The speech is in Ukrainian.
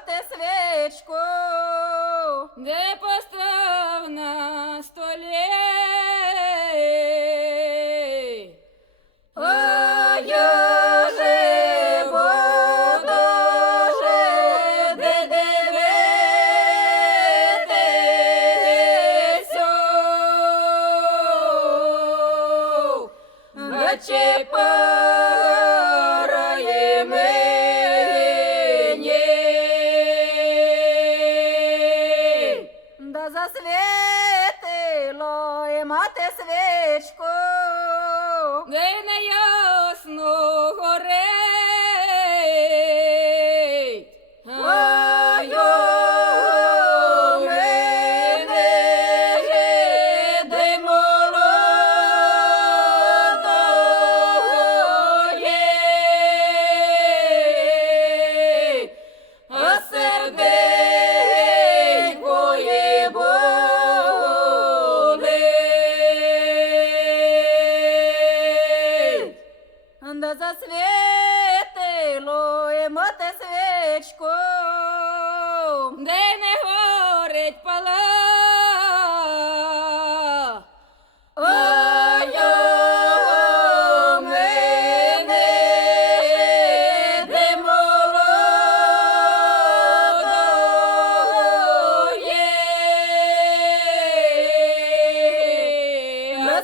мати свічку, де постав на столі. а я же буду де дивитися, вече порає мені, да засвітило і мати свічку, Де не ясно горить, а я мене де молодого є, а серденько є болить, да засвітило і мати свічку, де не горить пала. а я мене де молодого є, а